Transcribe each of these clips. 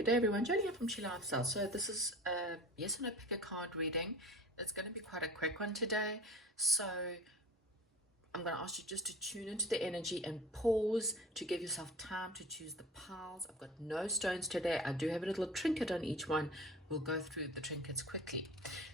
Good day, everyone. Jolene Ann from She Lifestyle. So this is a yes or no pick a card reading. It's going to be quite a quick one today. So I'm going to ask you just to tune into the energy and pause to give yourself time to choose the piles. I've got no stones today. I do have a little trinket on each one. We'll go through the trinkets quickly.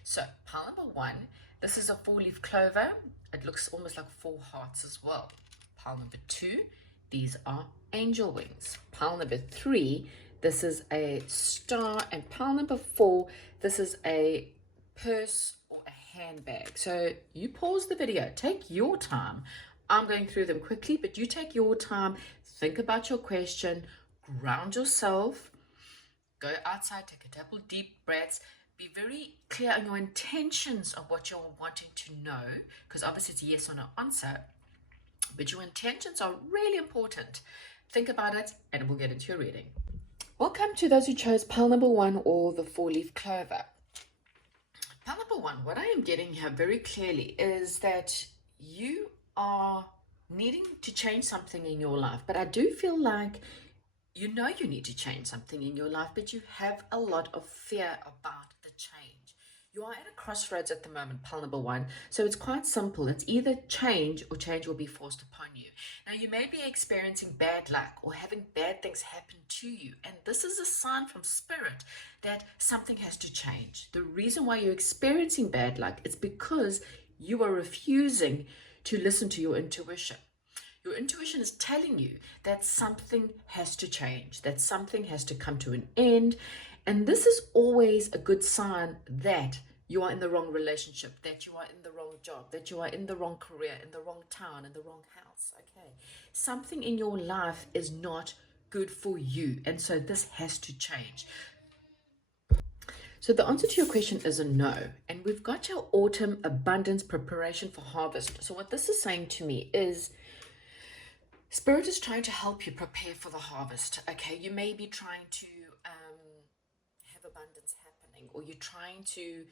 So pile number one, this is a 4-leaf clover. It looks almost like 4 hearts as well. Pile number two, these are angel wings. Pile number three, this is a star. And pile number four, this is a purse or a handbag. So you pause the video, take your time. I'm going through them quickly, but you take your time, think about your question, ground yourself, go outside, take a couple deep breaths, be very clear on your intentions of what you're wanting to know, because obviously it's a yes or no answer, but your intentions are really important. Think about it and we'll get into your reading. Welcome to those who chose pile number one or the 4-leaf clover. Pile number one, what I am getting here very clearly is that you are needing to change something in your life, but I do feel like you know you need to change something in your life, but you have a lot of fear about the change. You are at a crossroads at the moment, pile number one. So it's quite simple. It's either change or change will be forced upon you. Now, you may be experiencing bad luck or having bad things happen to you. And this is a sign from spirit that something has to change. The reason why you're experiencing bad luck is because you are refusing to listen to your intuition. Your intuition is telling you that something has to change, that something has to come to an end. And this is always a good sign that you are in the wrong relationship, that you are in the wrong job, that you are in the wrong career, in the wrong town, in the wrong house. Okay. Something in your life is not good for you. And so this has to change. So the answer to your question is a no. And we've got your autumn abundance preparation for harvest. So what this is saying to me is Spirit is trying to help you prepare for the harvest. Okay, you may be trying to have abundance happening, or you're trying to,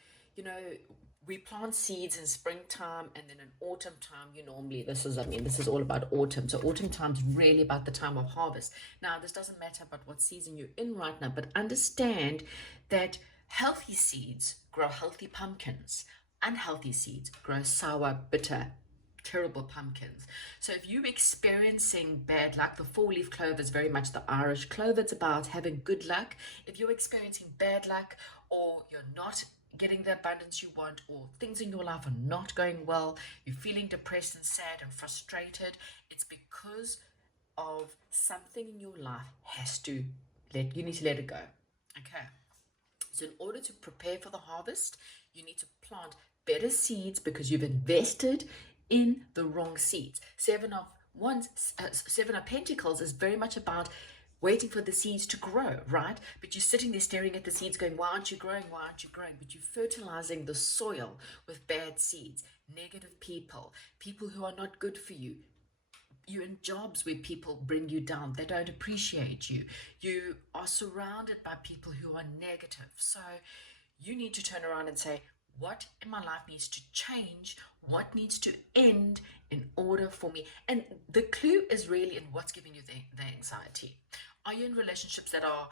we plant seeds in springtime, and then in autumn time, this is all about autumn. So autumn time is really about the time of harvest. Now, this doesn't matter about what season you're in right now, but understand that healthy seeds grow healthy pumpkins. Unhealthy seeds grow sour, bitter, terrible pumpkins. So if you're experiencing bad luck, the 4-leaf clover is very much the Irish clover. It's about having good luck. If you're experiencing bad luck, or you're not getting the abundance you want, or things in your life are not going well, you're feeling depressed and sad and frustrated, it's because of something in your life you need to let it go. Okay. So in order to prepare for the harvest, you need to plant better seeds because you've invested in the wrong seeds. Seven of Pentacles is very much about waiting for the seeds to grow, right? But you're sitting there staring at the seeds going, why aren't you growing? Why aren't you growing? But you're fertilizing the soil with bad seeds, negative people who are not good for you. You're in jobs where people bring you down. They don't appreciate you. You are surrounded by people who are negative. So you need to turn around and say, what in my life needs to change? What needs to end in order for me? And the clue is really in what's giving you the anxiety. Are you in relationships that are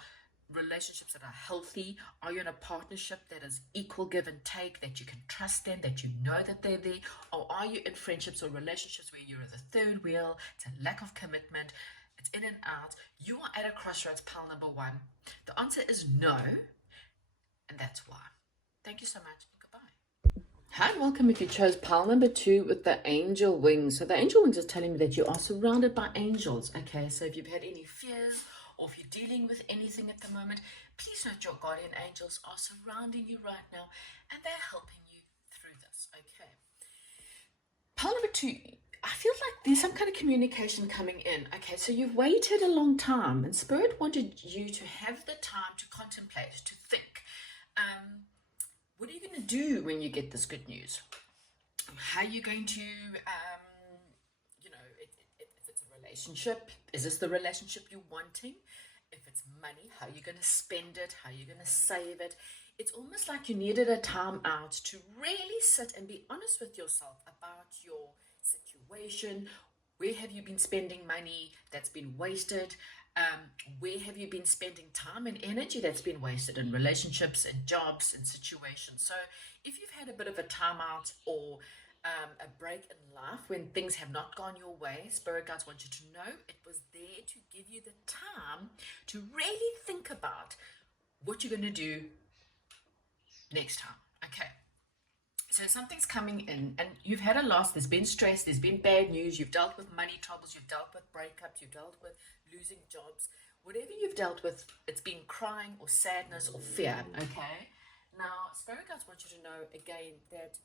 healthy? Are you in a partnership that is equal give and take, that you can trust them, that you know that they're there? Or are you in friendships or relationships where you're the third wheel? It's a lack of commitment. It's in and out. You are at a crossroads, pile number one. The answer is no. And that's why. Thank you so much. Hi, and welcome if you chose pile number two with the angel wings. So the angel wings is telling me that you are surrounded by angels. Okay, so if you've had any fears or if you're dealing with anything at the moment, please note your guardian angels are surrounding you right now and they're helping you through this. Okay. Pile number two, I feel like there's some kind of communication coming in. Okay, so you've waited a long time and Spirit wanted you to have the time to contemplate, to think. What are you going to do when you get this good news? How are you going to, if it's a relationship, is this the relationship you're wanting? If it's money, how are you going to spend it? How are you going to save it? It's almost like you needed a time out to really sit and be honest with yourself about your situation. Where have you been spending money that's been wasted? Where have you been spending time and energy that's been wasted in relationships and jobs and situations? So if you've had a bit of a timeout or a break in life when things have not gone your way, Spirit Guides want you to know it was there to give you the time to really think about what you're going to do next time. Okay. So something's coming in and you've had a loss, there's been stress, there's been bad news, you've dealt with money troubles, you've dealt with breakups, you've dealt with losing jobs, whatever you've dealt with, it's been crying or sadness or fear, okay? Now, Spirit Guides want you to know again that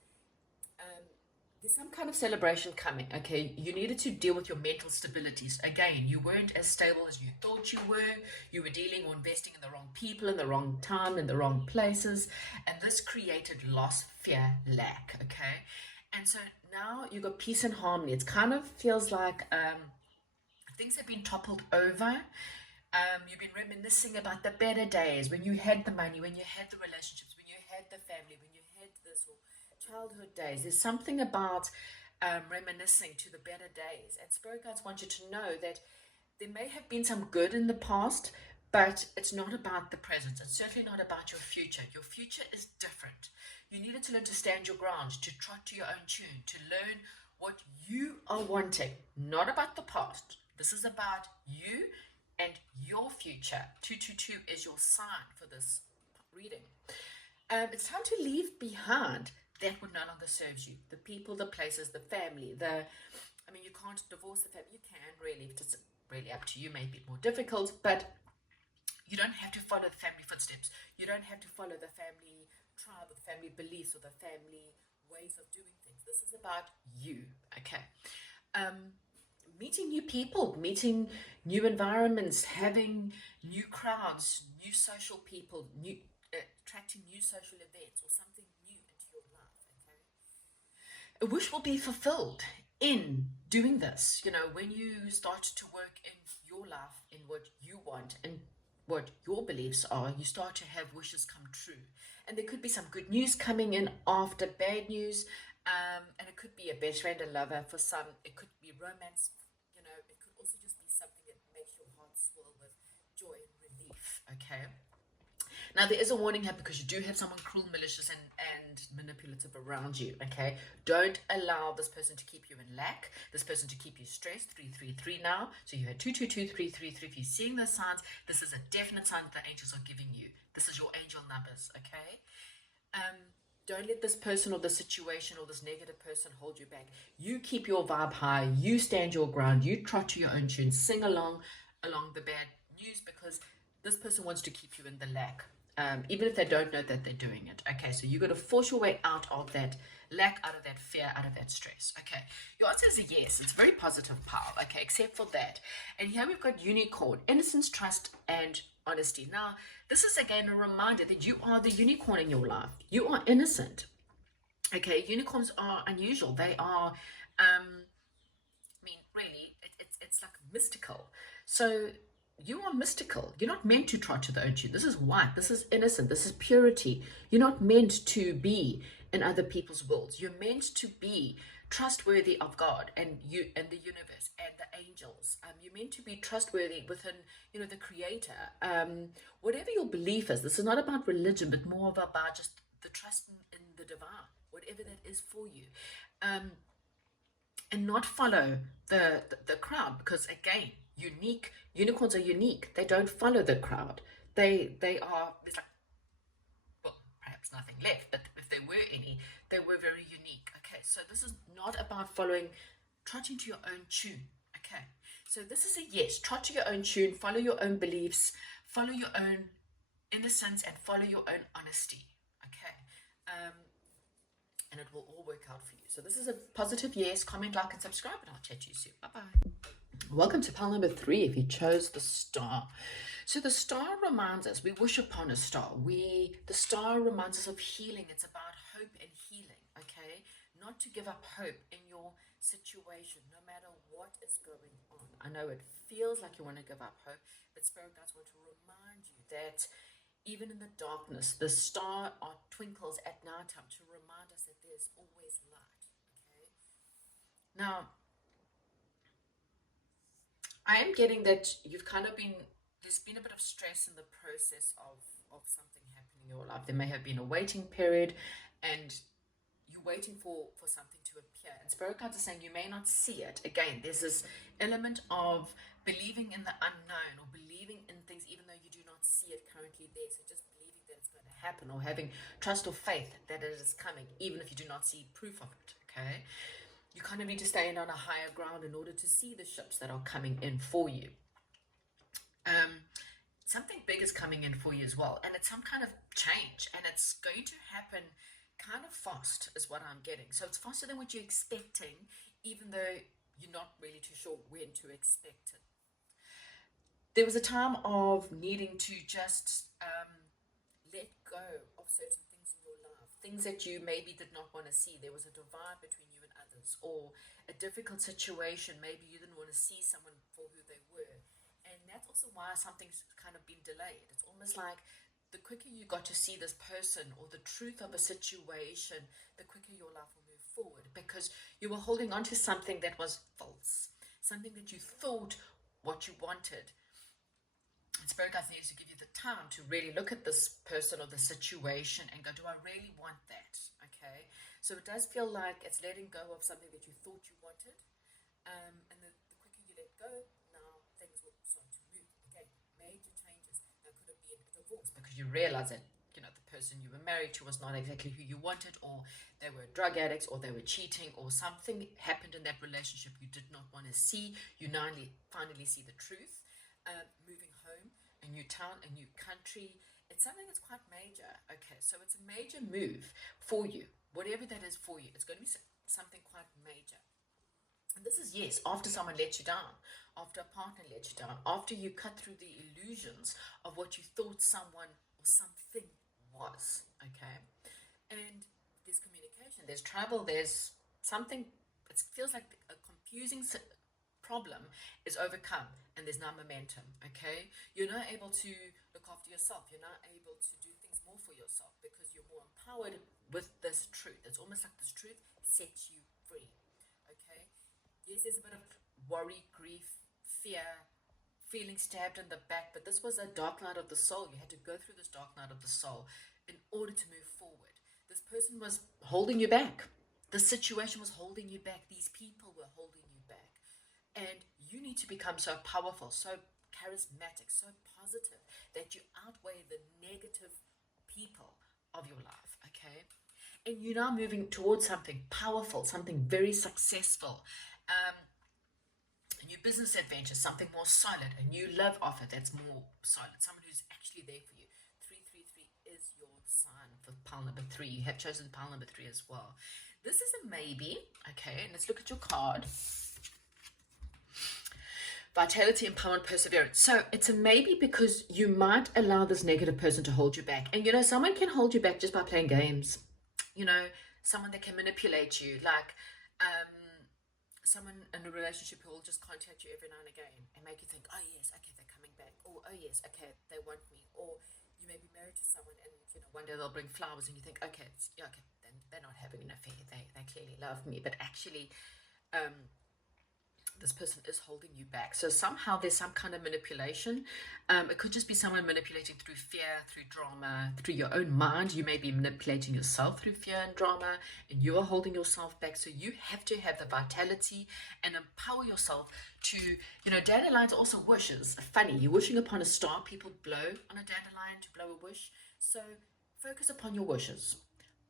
there's some kind of celebration coming, okay? You needed to deal with your mental stabilities. Again, you weren't as stable as you thought you were. You were dealing or investing in the wrong people, in the wrong time, in the wrong places. And this created loss, fear, lack, okay? And so now you've got peace and harmony. It kind of feels like things have been toppled over. You've been reminiscing about the better days when you had the money, when you had the relationships, when you had the family, when you had this or childhood days. There's something about reminiscing to the better days. And Spirit Guides want you to know that there may have been some good in the past, but it's not about the present. It's certainly not about your future. Your future is different. You needed to learn to stand your ground, to trot to your own tune, to learn what you are wanting, not about the past. This is about you and your future. 222 is your sign for this reading. It's time to leave behind that what no longer serves you. The people, the places, the family, you can't divorce the family. You can really, it's really up to you, maybe more difficult, but you don't have to follow the family footsteps. You don't have to follow the family tribe, or the family beliefs, or the family ways of doing things. This is about you, okay? Meeting new people, meeting new environments, having new crowds, new social people, attracting new social events or something new into your life, okay? A wish will be fulfilled in doing this. When you start to work in your life, in what you want and what your beliefs are, you start to have wishes come true. And there could be some good news coming in after bad news, and it could be a best friend, a lover for some. It could be romance. It could also just be something that makes your heart swell with joy and relief, okay? Now, there is a warning here because you do have someone cruel, malicious, and manipulative around you, okay? Don't allow this person to keep you in lack, this person to keep you stressed. 333 now. So you had 222, 333. If you're seeing those signs, this is a definite sign that the angels are giving you. This is your angel numbers, okay? Don't let this person or this situation or this negative person hold you back. You keep your vibe high. You stand your ground. You trot to your own tune. Sing along the bad news because this person wants to keep you in the lack. Even if they don't know that they're doing it. Okay, so you got to force your way out of that lack, out of that fear, out of that stress. Okay, your answer is a yes. It's very positive, pal. Okay, except for that. And here we've got unicorn, innocence, trust, and honesty. Now, this is again a reminder that you are the unicorn in your life. You are innocent. Okay, unicorns are unusual. They are, really, it's like mystical. So you are mystical. You're not meant to trot to the own tune. This is white. This is innocent. This is purity. You're not meant to be in other people's worlds. You're meant to be trustworthy of God and you and the universe and the angels. You're meant to be trustworthy within, the Creator. Whatever your belief is, this is not about religion, but more about just the trust in the divine, whatever that is for you. And not follow the crowd because again, unicorns are unique. They don't follow the crowd. There's perhaps nothing left, but if there were any, they were very unique. Okay, so this is not about trotting to your own tune. Okay, so this is a yes. Trot to your own tune, follow your own beliefs, follow your own innocence, and follow your own honesty. Okay, and it will all work out for you. So this is a positive yes. Comment, like, and subscribe, and I'll chat to you soon. Bye-bye. Welcome to pile number 3 if you chose the star. So the star reminds us, we wish upon a star. The star reminds us of healing. It's about hope and healing, okay? Not to give up hope in your situation, no matter what is going on. I know it feels like you want to give up hope, but Spirit Guides want to remind you that even in the darkness, the star twinkles at nighttime to remind us that there's always light, okay? Now, I am getting that you've kind of been, there's been a bit of stress in the process of something happening in your life. There may have been a waiting period and you're waiting for something to appear. And Spirit Guides are saying you may not see it. Again, there's this element of believing in the unknown or believing in things even though you do not see it currently there. So just believing that it's going to happen or having trust or faith that it is coming, even if you do not see proof of it. Okay? You kind of need to stand on a higher ground in order to see the ships that are coming in for you. Something big is coming in for you as well, and it's some kind of change, and it's going to happen kind of fast is what I'm getting. So it's faster than what you're expecting, even though you're not really too sure when to expect it. There was a time of needing to just let go of certain things in your life, things that you maybe did not want to see. There was a divide between you and others, or a difficult situation. Maybe you didn't want to see someone for who they were. And that's also why something's kind of been delayed. It's almost like the quicker you got to see this person or the truth of a situation, the quicker your life will move forward, because you were holding on to something that was false, something that you thought what you wanted. And Spirit Guides needs to give you the time to really look at this person or the situation and go, do I really want that? Okay. So it does feel like it's letting go of something that you thought you wanted. And the quicker you let go, now things will start to move. Again, major changes. Now could it be a divorce because you realize that, you know, the person you were married to was not exactly who you wanted, or they were drug addicts, or they were cheating, or something happened in that relationship you did not want to see. You now finally see the truth. Moving home, a new town, a new country. It's something that's quite major. Okay, so it's a major move for you. Whatever that is for you, it's going to be something quite major. And this is, yes, after someone let you down, after a partner let you down, after you cut through the illusions of what you thought someone or something was. Okay, and there's communication, there's travel, there's something. It feels like a confusing problem is overcome, and there's now momentum. Okay, you're now able to look after yourself, you're now able to do things more for yourself because you're more empowered with this truth. It's almost like this truth sets you free. Okay, yes, there's a bit of worry, grief, fear, feeling stabbed in the back, but this was a dark night of the soul. You had to go through this dark night of the soul in order to move forward. This person was holding you back, the situation was holding you back, these people were holding you back. And you need to become so powerful, so charismatic, so positive that you outweigh the negative people of your life, okay? And you're now moving towards something powerful, something very successful, a new business adventure, something more solid, a new love offer that's more solid, someone who's actually there for you. 333 is your sign for pile number 3. You have chosen pile number 3 as well. This is a maybe, okay? And let's look at your card. Vitality, empowerment, perseverance. So it's a maybe because you might allow this negative person to hold you back. And you know, someone can hold you back just by playing games. You know, someone that can manipulate you, like someone in a relationship who will just contact you every now and again and make you think, oh yes, okay, they're coming back. Or oh yes, okay, they want me. Or you may be married to someone and you know one day they'll bring flowers and you think, okay, yeah, okay, then they're not having an affair. They clearly love me, but actually, this person is holding you back. So somehow there's some kind of manipulation. It could just be someone manipulating through fear, through drama, through your own mind. You may be manipulating yourself through fear and drama, and you are holding yourself back. So you have to have the vitality and empower yourself to, you know, dandelions are also wishes. Funny, you're wishing upon a star. People blow on a dandelion to blow a wish. So focus upon your wishes.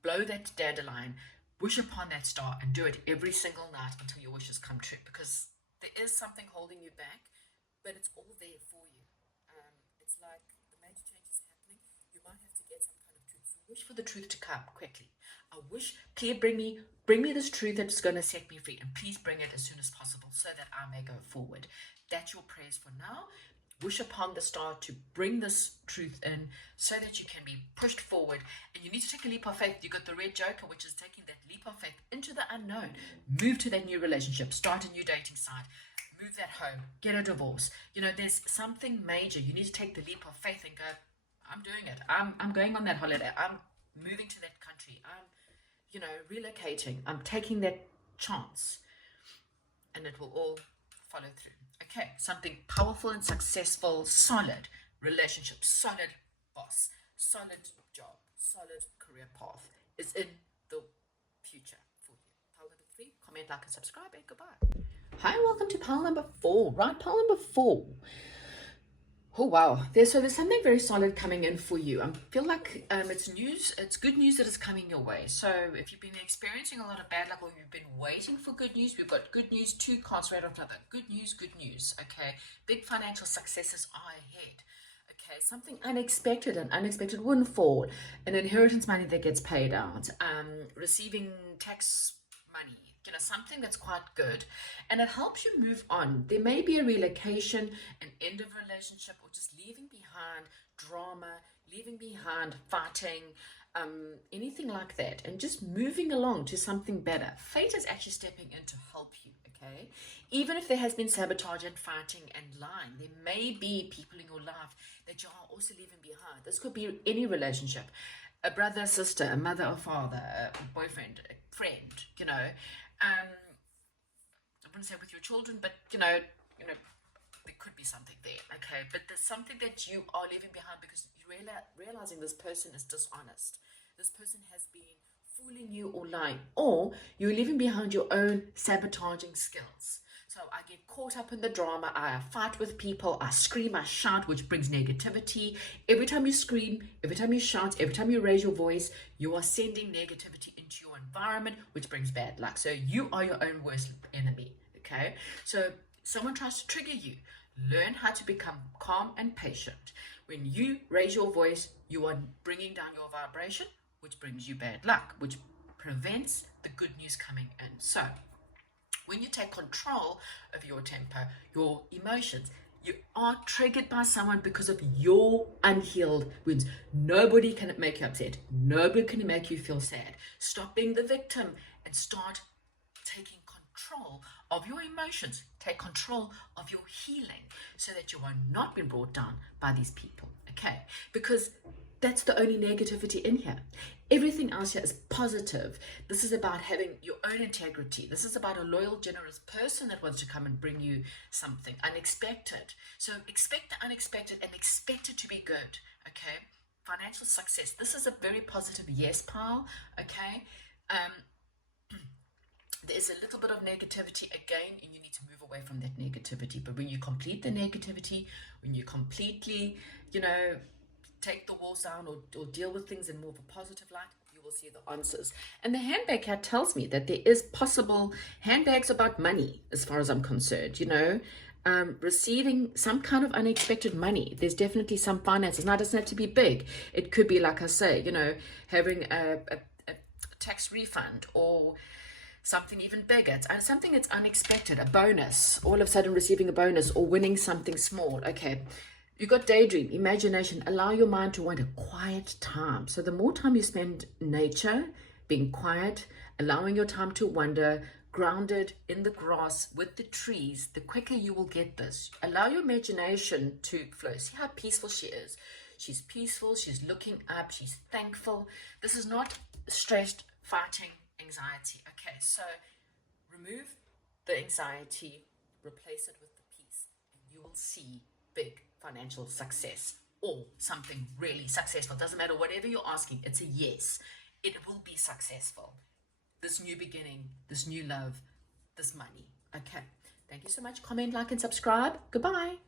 Blow that dandelion, wish upon that star, and do it every single night until your wishes come true, because there is something holding you back, but it's all there for you. It's like the major change is happening. You might have to get some kind of truth. So wish for the truth to come quickly. I wish, please bring me this truth that's going to set me free, and please bring it as soon as possible so that I may go forward. That's your prayers for now. Wish upon the star to bring this truth in so that you can be pushed forward. And you need to take a leap of faith. You got the red joker, which is taking that leap of faith into the unknown. Move to that new relationship. Start a new dating site. Move that home. Get a divorce. You know, there's something major. You need to take the leap of faith and go, I'm doing it. I'm going on that holiday. I'm moving to that country. I'm, you know, relocating. I'm taking that chance. And it will all follow through. Okay, something powerful and successful, solid relationship, solid boss, solid job, solid career path is in the future for you. Pile number 3, comment, like, and subscribe, and goodbye. Hi, welcome to pile number 4. Right, pile number 4. Oh wow, there's something very solid coming in for you. I feel like it's news. It's good news that is coming your way. So if you've been experiencing a lot of bad luck, or you've been waiting for good news, we've got good news. 2 cards right after that. Good news, good news. Okay, big financial successes are ahead. Okay, something unexpected, an unexpected windfall, an inheritance money that gets paid out, receiving tax money, something that's quite good, and it helps you move on. There may be a relocation, an end of a relationship, or just leaving behind drama, leaving behind fighting, anything like that, and just moving along to something better. Fate is actually stepping in to help you, okay? Even if there has been sabotage and fighting and lying, there may be people in your life that you are also leaving behind. This could be any relationship, a brother, sister, a mother or father, a boyfriend, a friend, I wouldn't say with your children, but there could be something there, okay? But there's something that you are leaving behind because you're realizing this person is dishonest. This person has been fooling you or lying, or you're leaving behind your own sabotaging skills. So I get caught up in the drama, I fight with people, I scream, I shout, which brings negativity. Every time you scream, every time you shout, every time you raise your voice, you are sending negativity into your environment, which brings bad luck. So you are your own worst enemy, okay? So someone tries to trigger you. Learn how to become calm and patient. When you raise your voice, you are bringing down your vibration, which brings you bad luck, which prevents the good news coming in. So when you take control of your temper, your emotions, you are triggered by someone because of your unhealed wounds. Nobody can make you upset. Nobody can make you feel sad. Stop being the victim and start taking control of your emotions. Take control of your healing so that you are not being brought down by these people, okay? Because that's the only negativity in here. Everything else here is positive. This is about having your own integrity. This is about a loyal, generous person that wants to come and bring you something unexpected. So expect the unexpected and expect it to be good, okay? Financial success. This is a very positive yes pile, okay? There's a little bit of negativity again, and you need to move away from that negativity. But when you complete the negativity, when you completely, take the walls down or deal with things in more of a positive light, you will see the answers. And the handbag cat tells me that there is possible handbags about money, as far as I'm concerned, receiving some kind of unexpected money. There's definitely some finances. Now, it doesn't have to be big. It could be, like I say, having a tax refund or something even bigger. It's something that's unexpected, a bonus, all of a sudden receiving a bonus or winning something small. Okay. You got daydream, imagination. Allow your mind to want a quiet time. So the more time you spend in nature, being quiet, allowing your time to wander, grounded in the grass with the trees, the quicker you will get this. Allow your imagination to flow. See how peaceful she is. She's peaceful. She's looking up. She's thankful. This is not stressed, fighting, anxiety. Okay, so remove the anxiety, replace it with the peace, and you will see big financial success or something really successful. Doesn't matter, whatever you're asking, it's a yes. It will be successful. This new beginning, this new love, this money. Okay. Thank you so much. Comment, like, and subscribe. Goodbye.